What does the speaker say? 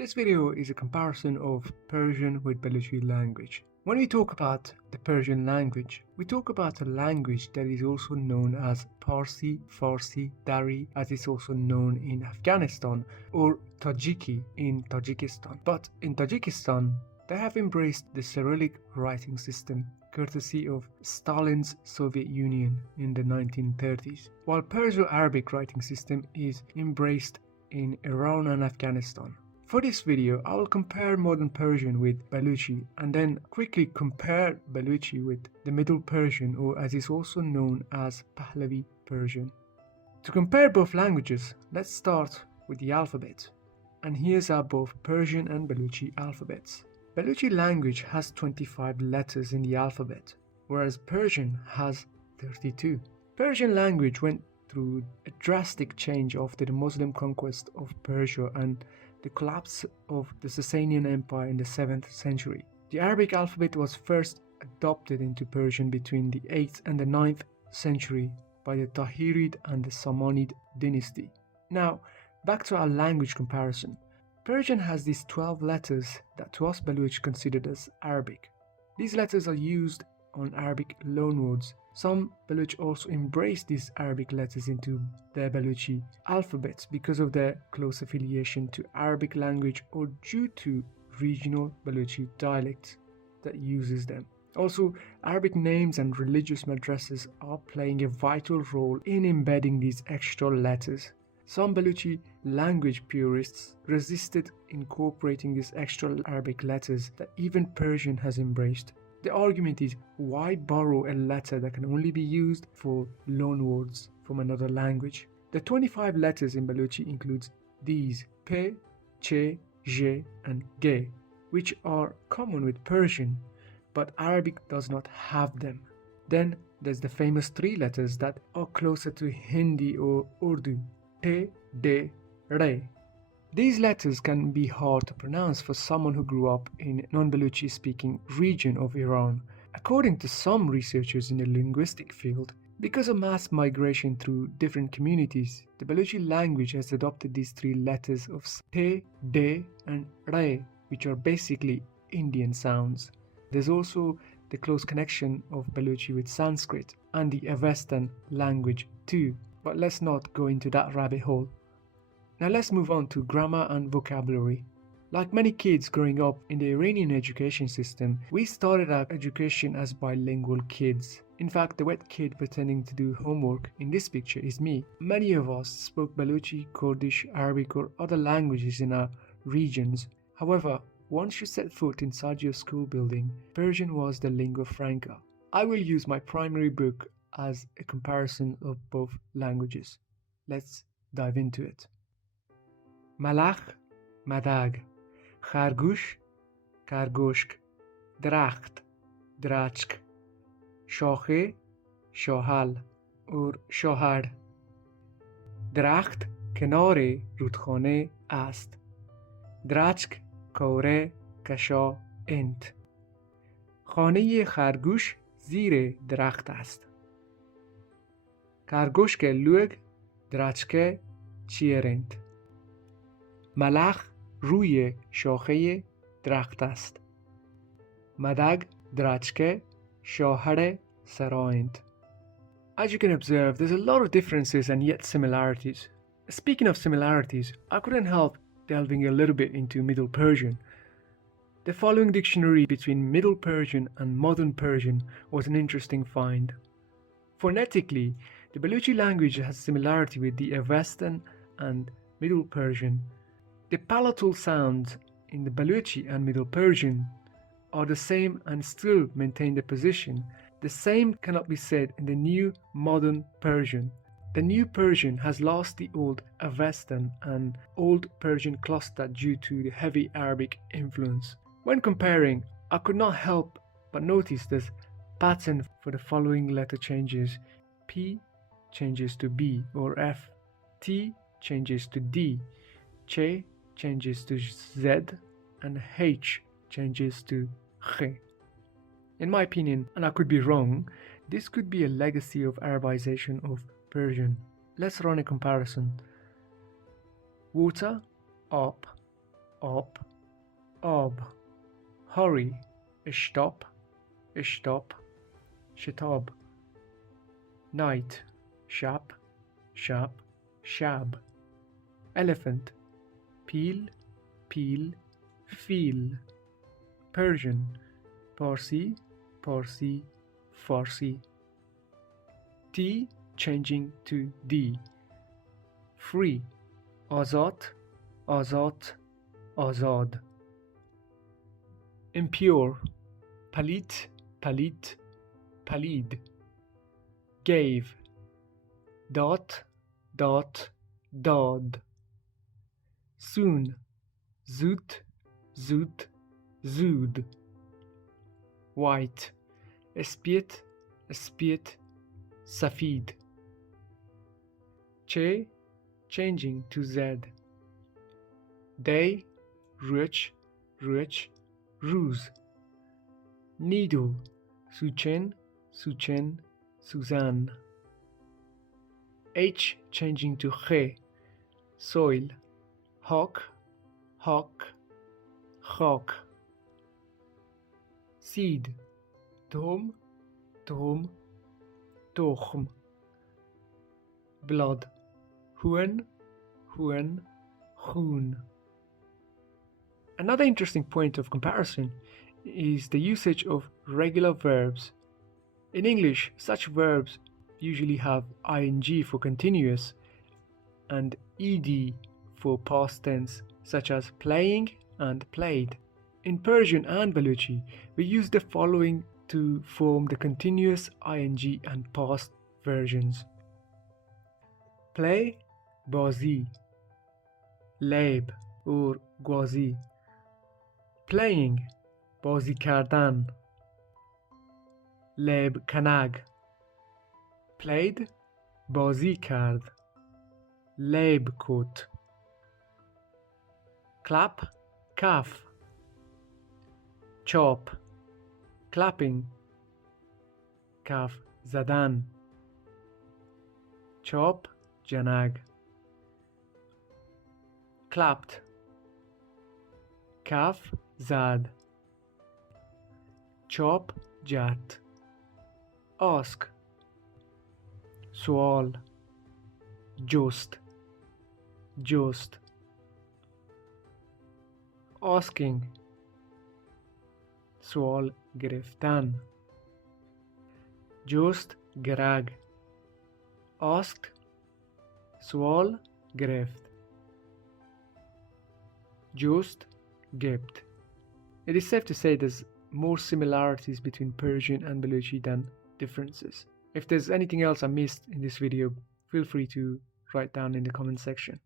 This video is a comparison of Persian with Baluchi language. When we talk about the Persian language, we talk about a language that is also known as Parsi, Farsi, Dari, as it's also known in Afghanistan, or Tajiki in Tajikistan. But in Tajikistan, they have embraced the Cyrillic writing system, courtesy of Stalin's Soviet Union in the 1930s, while Perso-Arabic writing system is embraced in Iran and Afghanistan. For this video, I will compare modern Persian with Baluchi and then quickly compare Baluchi with the Middle Persian, or as is also known as Pahlavi Persian. To compare both languages, let's start with the alphabet. And here's our both Persian and Baluchi alphabets. Baluchi language has 25 letters in the alphabet, whereas Persian has 32. Persian language went through a drastic change after the Muslim conquest of Persia and the collapse of the Sasanian Empire in the 7th century. The Arabic alphabet was first adopted into Persian between the 8th and the 9th century by the Tahirid and the Samanid dynasty. Now, back to our language comparison. Persian has these 12 letters that to us Baluch considered as Arabic. These letters are used on Arabic loanwords. Some Baluch also embrace these Arabic letters into their Baluchi alphabets because of their close affiliation to Arabic language or due to regional Baluchi dialects that uses them. Also, Arabic names and religious madrasas are playing a vital role in embedding these extra letters. Some Baluchi language purists resisted incorporating these extra Arabic letters that even Persian has embraced. The argument is, why borrow a letter that can only be used for loanwords from another language? The 25 letters in Baluchi includes these P, Ch, J and G, which are common with Persian, but Arabic does not have them. Then there's the famous 3 letters that are closer to Hindi or Urdu, T, D, Re. These letters can be hard to pronounce for someone who grew up in a non-Baluchi speaking region of Iran. According to some researchers in the linguistic field, because of mass migration through different communities, the Baluchi language has adopted these 3 letters of T, D and Re, which are basically Indian sounds. There's also the close connection of Baluchi with Sanskrit and the Avestan language too, but let's not go into that rabbit hole. Now let's move on to grammar and vocabulary. Like many kids growing up in the Iranian education system, we started our education as bilingual kids. In fact, the wet kid pretending to do homework in this picture is me. Many of us spoke Baluchi, Kurdish, Arabic or other languages in our regions. However, once you set foot inside your school building, Persian was the lingua franca. I will use my primary book as a comparison of both languages. Let's dive into it. Malach, madag, خرگوش, kargoshk, dracht, drachk, شاخه, شاهل or شاهر. درخت کنار رودخانه است. درچک کوره کشا انت. خانه خرگوش زیر درخت است. کرگوشک لوگ درچک چیرند. ملخ روی شاخه درخت است. مدگ درچکه شاهر سرایند. As you can observe, there's a lot of differences and yet similarities. Speaking of similarities, I couldn't help delving a little bit into Middle Persian. The following dictionary between Middle Persian and Modern Persian was an interesting find. Phonetically, the Baluchi language has similarity with the Avestan and Middle Persian. The palatal sounds in the Baluchi and Middle Persian are the same and still maintain their position. The same cannot be said in the new Modern Persian. The new Persian has lost the old Avestan and Old Persian cluster due to the heavy Arabic influence. When comparing, I could not help but notice this pattern for the following letter changes. P changes to B or F, T changes to D, Ch changes to Z, and H changes to Kh. In my opinion, and I could be wrong, this could be a legacy of Arabization of Persian. Let's run a comparison. Water, up. up, ab. Hurry, stop, stop. Shitab. Night, shap, shap, shab. Elephant, peel, peel, feel. Persian, Parsi, Parsi, Farsi. T changing to D. Free, azat, azat, azad. Impure, palit, palit, palid. Gave, dot, dot, dod. Soon, zoot, zoot, zood. White, espiet, espiet, safid. Che changing to Z. Day, ruch, ruch, ruse. Needle, suchen, suchen, Suzanne. H changing to Che. Soil, hawk, hawk, hawk. Seed, tom, tom, tochm. Blood, huen, huen, hoon. Another interesting point of comparison is the usage of regular verbs. In English, such verbs usually have ing for continuous and ed for past tense, such as playing and played. In Persian and Baluchi, we use the following to form the continuous ing and past versions. Play, bazi. Lab or gwazi. Playing, bazi kardan. لعب کنگ. Played, بازی کرد. لعب کت. Clap, کف. Chop, clapping. کف زدن. Chop, جنگ. Clapped, کف زد. Chop, جت. Ask, سوال. جست, جست. Asking, سوال گرفتن. جست گرگ. Asked, سوال گرفت. جست gibt. It is safe to say there's more similarities between Persian and Baluchi than differences. If there's anything else I missed in this video, feel free to write down in the comment section.